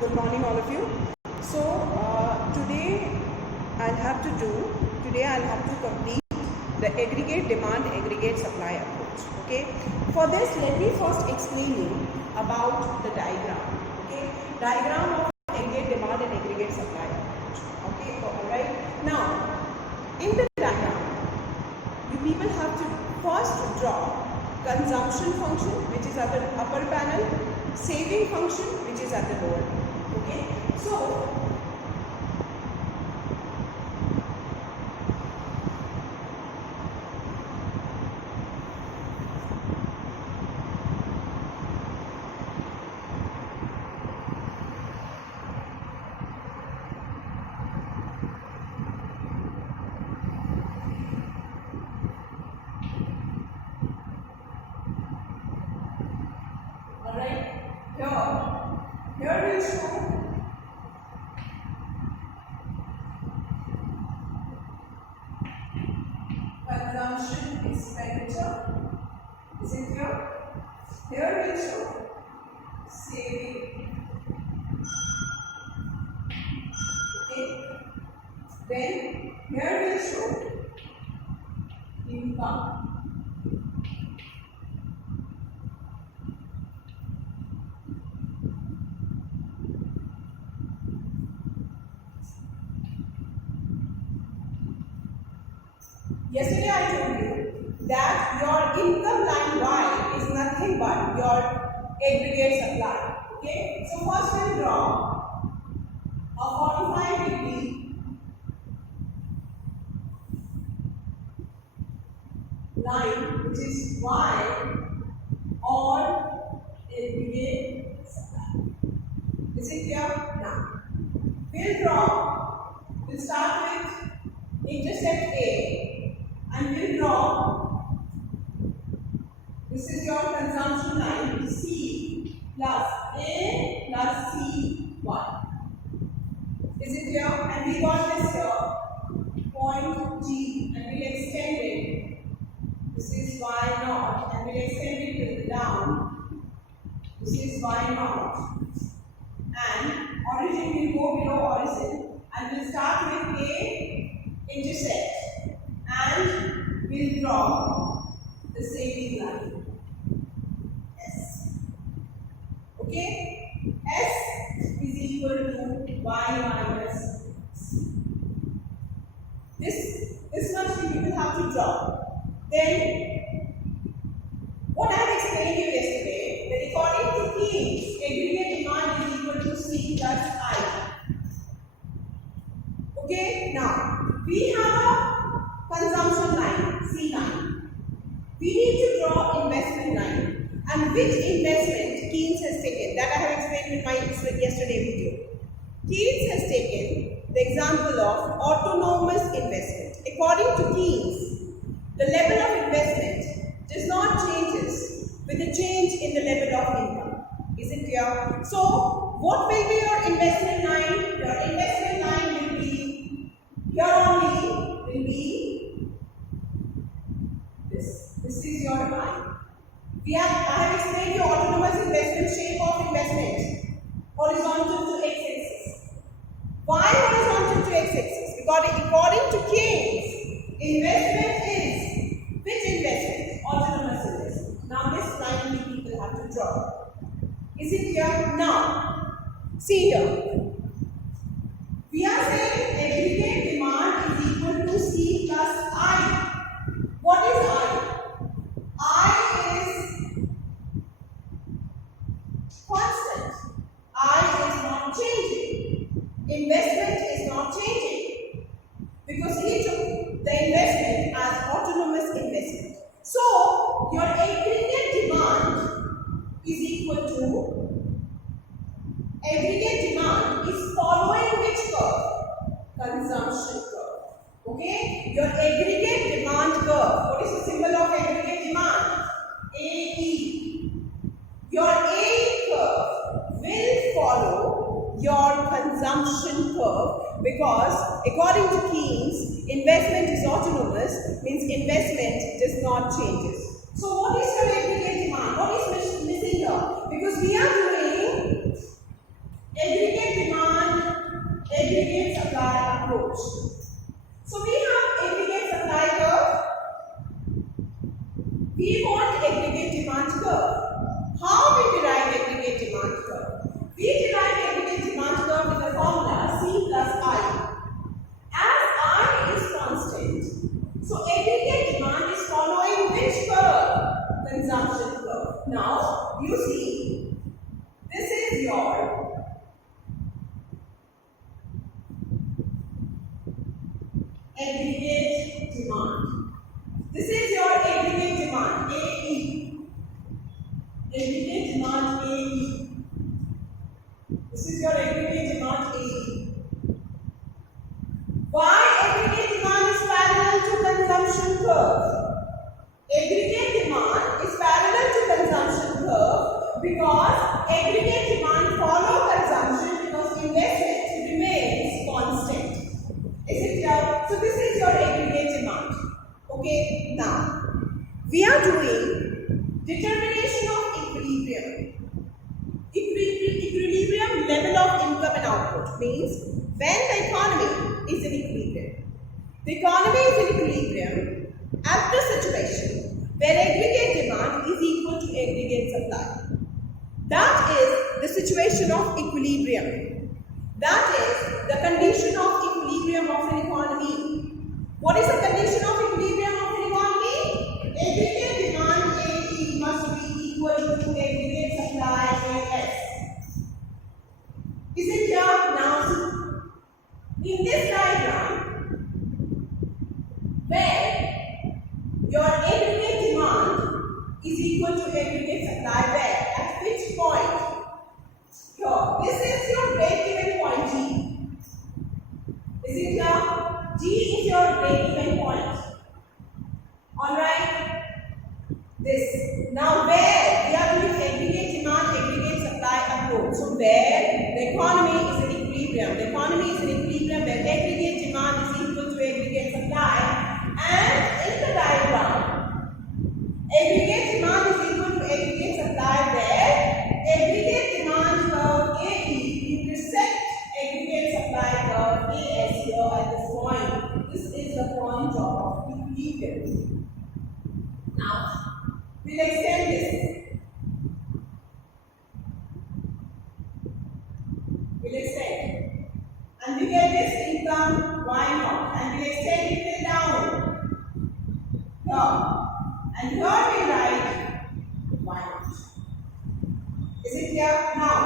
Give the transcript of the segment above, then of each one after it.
Good morning, all of you. So today I'll have to complete the aggregate demand, aggregate supply approach. Okay. For this, let me first explain you about the diagram. Okay. Diagram of aggregate demand and aggregate supply approach. Okay. All right. Now, in the diagram, you people have to first draw consumption function, which is at the upper panel, saving function, which is at the lower panel. Okay, so all right, here we'll show consumption expenditure. Is it here? Here we'll show saving. Okay. Then here we'll show income. Yesterday I told you that your income line Y is nothing but your aggregate supply. Okay, so first we'll draw a 45-degree line, which is Y or aggregate supply. Is it clear? Now we'll start with intercept A. And we'll draw, this is your consumption line, C plus A plus C1. Is it here? And we got this here, point G, and we'll extend it. This is Y0, and we'll extend it till down. This is Y0. And origin will go below origin, and we'll start with A intersect. And we'll draw the saving line S. Okay? S is equal to Y minus C. This much we will have to draw. Then, what I have explained to you yesterday, that according to Keynes, aggregate demand is equal to C plus I. Okay? Now, we have a consumption line, C9. We need to draw investment line. And which investment Keynes has taken? That I have explained in my yesterday video. Keynes has taken the example of autonomous investment. According to Keynes, the level of investment does not changes with the change in the level of income. Is it clear? So, what will be your investment line? Your investment line will be, here only will be this is your line. I have explained your autonomous investment, shape of investment, horizontal to x-axis. Why horizontal to x-axis? Because according to Keynes, investment is, which investment? Autonomous investment. Now this line we people have to draw. Is it clear? Now, see here. We are saying aggregate demand is equal to C plus I. What is I? I is constant. I is not changing. Investment is not changing. Because he took the investment as autonomous investment. So, your aggregate demand is equal to, aggregate demand is following which curve? Consumption curve. Okay? Your aggregate demand curve. What is the symbol of aggregate demand? AE. Your AE curve will follow your consumption curve because according to Keynes, investment is autonomous, means investment does not changes. So what is your aggregate demand? What is missing here? Because we are doing aggregate see, this is your aggregate demand. This is your aggregate demand, AE. Aggregate demand, AE. This is your aggregate demand, AE. Why aggregate demand is parallel to consumption curve? Aggregate demand is parallel to consumption curve because aggregate demand follows consumption because investment remains constant. Is it clear? So this is your aggregate demand. Okay, now we are doing determination of equilibrium. Equilibrium level of income and output means when the economy is in equilibrium. The economy is in equilibrium at the situation where aggregate demand is equal to aggregate supply. That is the situation of equilibrium. That is the condition of equilibrium of an economy. What is the condition of equilibrium of an economy? Aggregate demand AE must be equal to aggregate supply AS. Is it clear? Now, in this diagram, where your aggregate demand is equal to aggregate supply, where? At which point? Here, this is your break-even point G. Is it clear? G is your break-even point. Alright? This. Now, where we are doing aggregate demand, aggregate supply approach. So, where the economy is in equilibrium. The economy is in equilibrium where aggregate demand is equal to aggregate supply. And in the diagram, aggregate demand is equal to aggregate supply where aggregate demand curve AE intersects aggregate supply curve AS here at this point. This is the point of equilibrium. Now, we'll extend this. We'll extend. And we get this income Y0. And we'll extend it till down. Here. And here we write Y0. Is it clear? Now,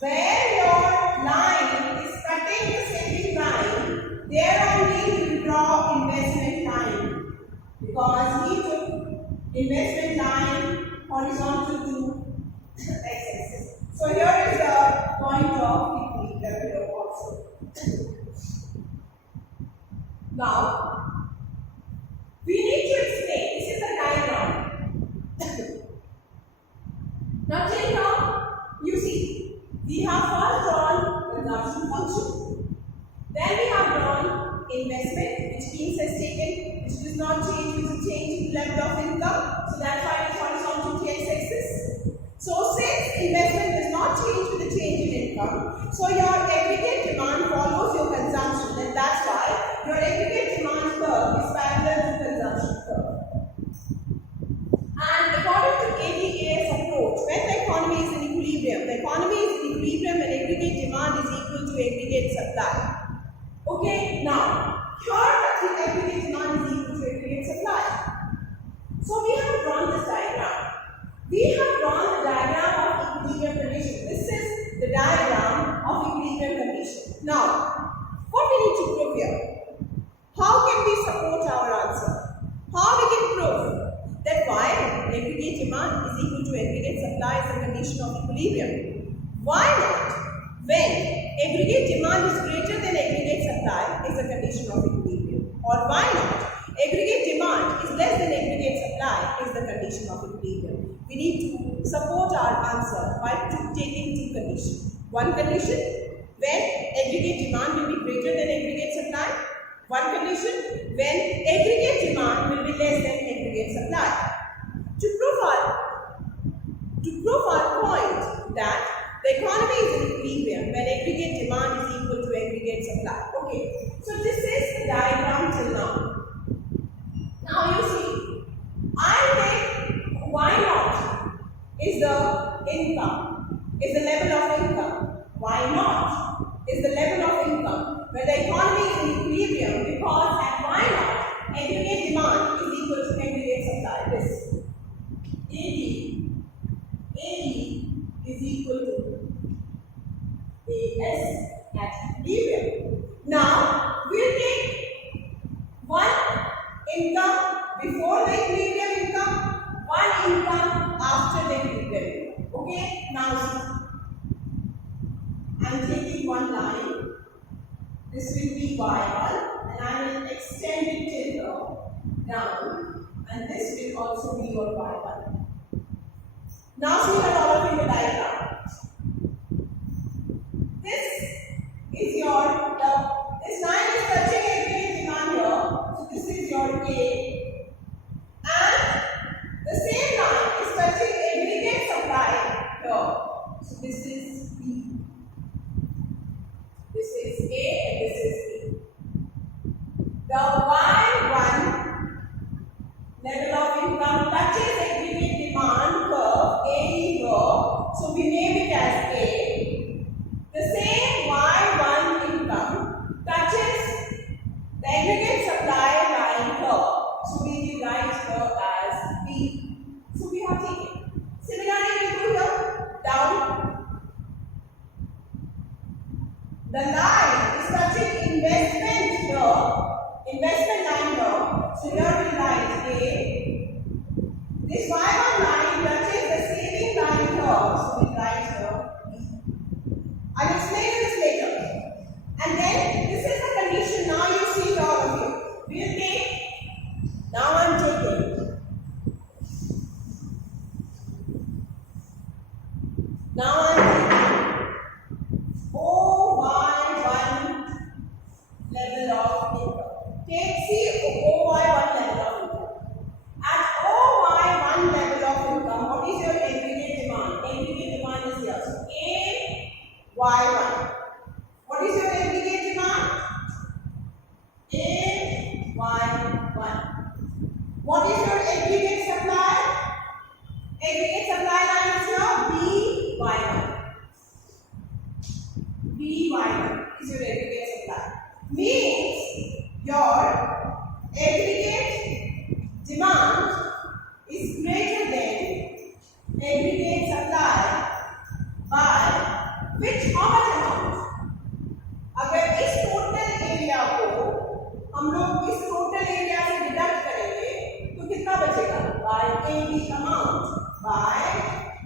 where your line is cutting the saving line, there only we draw investment line. Because he took investment line horizontal to x-axis. So here is the point of equilibrium also. Now, we need to explain. This is the diagram. Now, till now, you see, we have first drawn consumption function. Then we have drawn investment, which means has taken, which does not change with the change in level of income. So that's why it's horizontal to x-axis. So since investment does not change with the change in income, so your aggregate demand follows your consumption, and that's why your aggregate demand curve is parallel to consumption curve. And according to ADAS approach, when the economy is in equilibrium, the economy is in equilibrium when aggregate demand is equal to aggregate supply. Okay, now, here the aggregate demand is equal to aggregate supply. So we have drawn this diagram. We have drawn the diagram of equilibrium condition. This is the diagram of equilibrium condition. Now, what we need to prove here? How can we support our answer? How we can prove that while aggregate demand is equal to aggregate supply is a condition of equilibrium? Why not? When aggregate demand is greater than aggregate supply is a condition of equilibrium. Or why not? Aggregate demand is less than aggregate supply is the condition of equilibrium. We need to support our answer by taking two conditions. One condition, when aggregate demand will be greater than aggregate supply. One condition, when aggregate demand will be less than aggregate supply. To prove our point that the economy is in equilibrium when aggregate demand is equal to aggregate supply. Okay, so this is the diagram till now. Now you see, I think Y0 is the income, is the level of income. Y0 is the level of income where the economy is in equilibrium because at Y0 aggregate demand is equal to aggregate supply. This AD Okay, now see. I am taking one line. This will be y1 and I will extend it till here down, and this will also be your y1. Now see that all of you in the diagram. This is your this line is touching aggregate demand here. So this is your A, and the same line is touching aggregate supply here. So this is B. This is A and this is B. The Y1 level of income touches aggregate demand curve A here. So we name it as A. The same Y1 income touches the aggregate supply line here. So we will write here as B. So we have taken. Similarly, we go here down. The line is touching investment here. Investment line here. So here we write A. This Y1 line touches the saving line here. So we write here B. I'll explain this later. And then this is the condition. Now you see all of you. We'll take. Now I'm taking. Now I'm taking OY1 level of income. Take OY1 level of income. At OY1 level of income, what is your aggregate demand? Aggregate demand is here. So AY1. What is your aggregate demand? AY1. What is your aggregate supply? Aggregate supply line is here BY1. BY1 is your aggregate supply. Means your aggregate demand is greater than aggregate supply by which how much amount? अगर इस total area को हम लोग इस total area से deduct करेंगे तो कितना बचेगा? By AB amount, by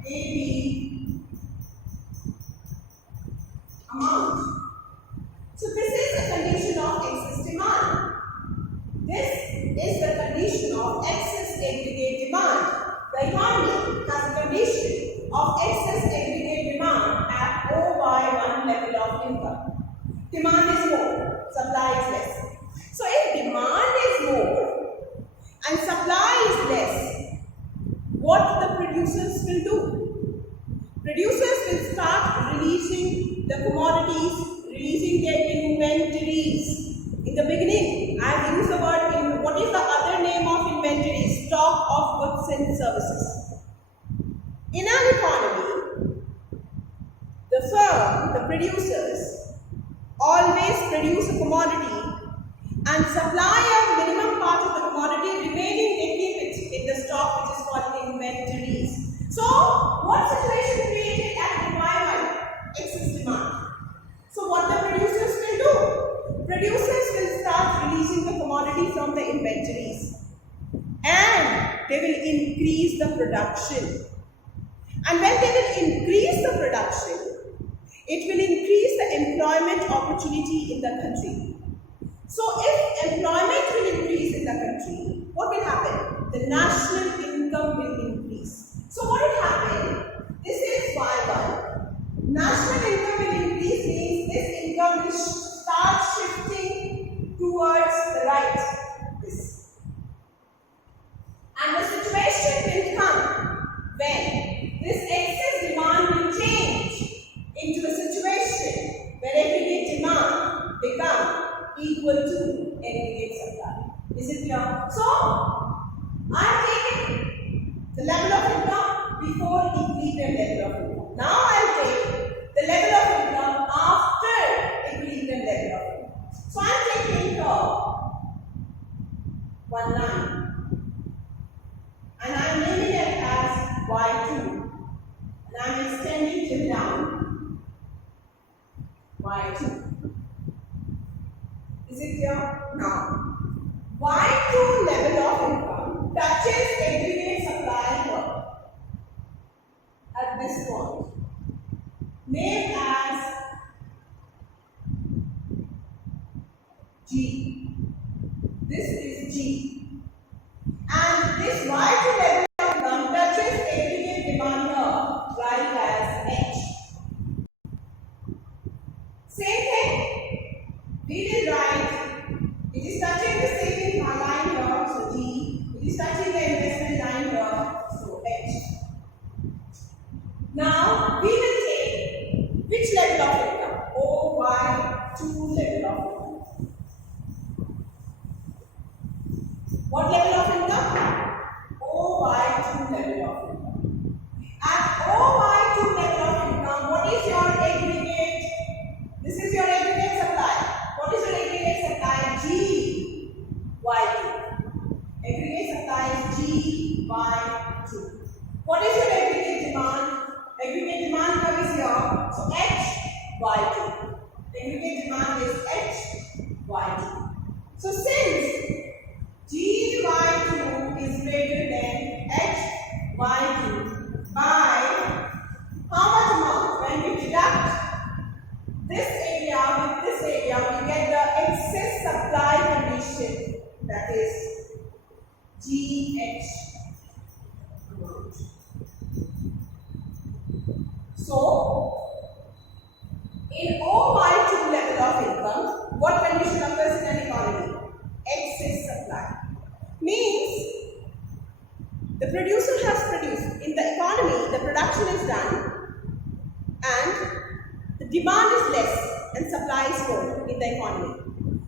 AB amount. So this is the condition of excess demand. This is the condition of excess aggregate demand. The economy has a condition of excess aggregate demand at OY1 level of income. Demand is more, supply is less. So if demand is more and supply is less, what the producers will do? Producers will start releasing the commodities, releasing their inventories. In the beginning, I have used the word in what is the other name of inventory? Stock of goods and services. In an economy, the firm, the producers, always produce a commodity and supply a minimum part of the commodity, remaining they keep it in the stock which is called inventories. So, what situation created at Y1? Excess demand. So, what the producers will do? Producers will start releasing the commodity from the inventories and they will increase the production. And when they will increase the production, it will increase the employment opportunity in the country. So if employment will increase in the country, what will happen? The national income will increase. So what will happen? This is Y1. National income will increase means this income will start shifting towards the right. This. And the situation will come when this excess demand will change into a situation where aggregate demand become equal to aggregate supply. Is it clear? So, I am taking the level of income before equilibrium level of income. Now I will take the level of income after equilibrium level of income. So, I am taking here one line and I am naming it as Y2 and I am extending till down Y2. Is it clear? Now, Y2 level of income touches aggregate supply here. At this point. Name as G. This is G. And this Y2 level of income touches aggregate demand here, right as H. Same thing, we will write, it is touching the saving line here, so G. It is touching the investment line here, so H. Now, we will take which level of income? OY2 level of income. What level of income? OY2 level of income. At OY2 level of income, what is your aggregate? This is your aggregate supply. What is your aggregate supply? GY2. Aggregate supply is GY2. What is your aggregate demand? Aggregate demand is here. So HY2. Aggregate demand is HY2. So since GY2 is greater than HY2 by how much amount? When we deduct this area with this area, we get the excess supply condition, that is GH amount. So, in OY2 level of income, what condition occurs in an economy? Excess supply. Means the producer has produced. In the economy, the production is done and the demand is less and supply is more in the economy.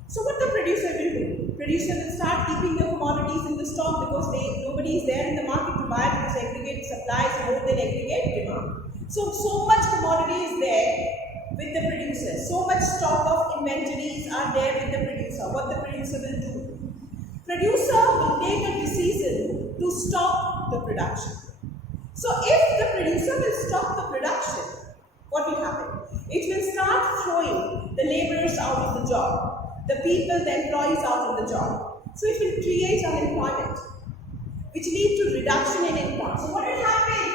So what the producer will do? Producer will start keeping the commodities in the stock because nobody is there in the market to buy because aggregate supply is more than aggregate demand. So much commodity is there with the producer. So much stock of inventories are there with the producer. What the producer will do? Producer will take a decision to stop the production. So if the producer will stop the production, what will happen? It will start throwing the laborers out of the job, the people, the employees out of the job. So it will create unemployment, which lead to reduction in income. So what will happen?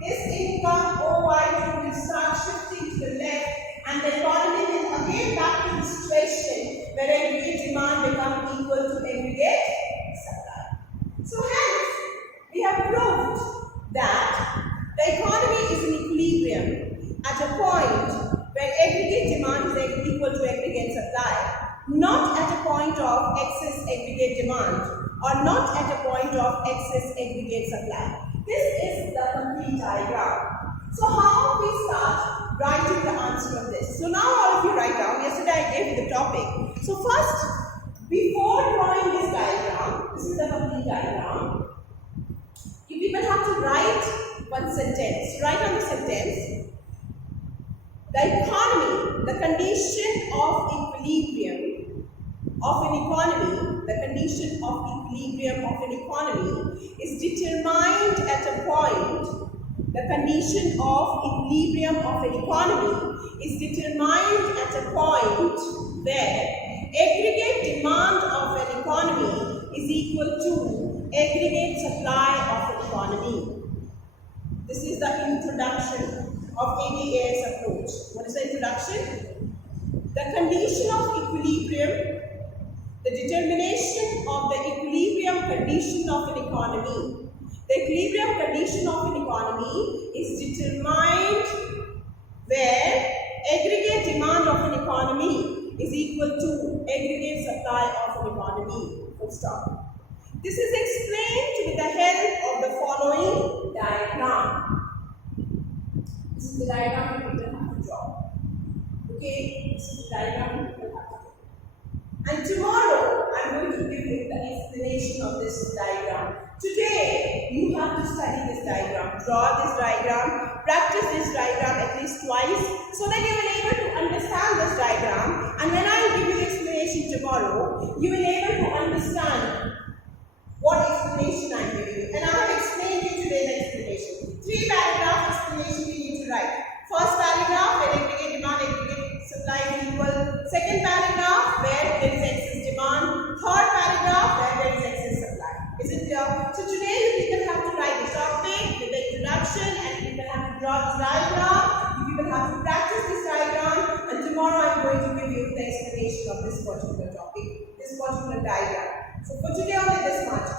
This income OY2 will start shifting to the left and the economy will again back to the situation where aggregate demand becomes equal to aggregate supply. So hence, we have proved that the economy is in equilibrium at a point where aggregate demand is equal to aggregate supply, not at a point of excess aggregate demand or not at a point of excess aggregate supply. This is the complete diagram. So how we start writing the answer of this? So now all of you write down. Yesterday I gave you the topic. So first, before drawing this diagram, this is the complete diagram, you people have to write one sentence. Write on the sentence, the economy, the condition of equilibrium of an economy, the condition of equilibrium of an economy is determined at a point, the condition of equilibrium of an economy is determined at a point where aggregate demand of an economy is equal to aggregate supply of an economy. This is the introduction of ADAS approach. What is the introduction? The condition of equilibrium, the determination of the equilibrium condition of an economy. The equilibrium condition of an economy is determined where aggregate demand of an economy is equal to aggregate supply of an economy. Full stop. This is explained with the help of the following diagram. This is the diagram you will have to draw. Okay, this is the diagram you will have to draw. And tomorrow I am going to give you the explanation of this diagram. Today you have to study this diagram, draw this diagram, practice this diagram at least twice so that you will be able to understand this diagram, and when I give you the explanation tomorrow, you will be able to understand what explanation I am giving you. And I have explained you today the explanation. 3 paragraph explanation we need to write. First paragraph, where aggregate demand, aggregate supply is equal. Second paragraph, where there is excess demand. Third paragraph, where there is excess supply. Is it clear? So today you people have to write the topic with the introduction and you people have to draw the draw a diagram. You will have to practice this diagram, and tomorrow I am going to give you the explanation of this particular topic, this particular diagram. So for today only this much.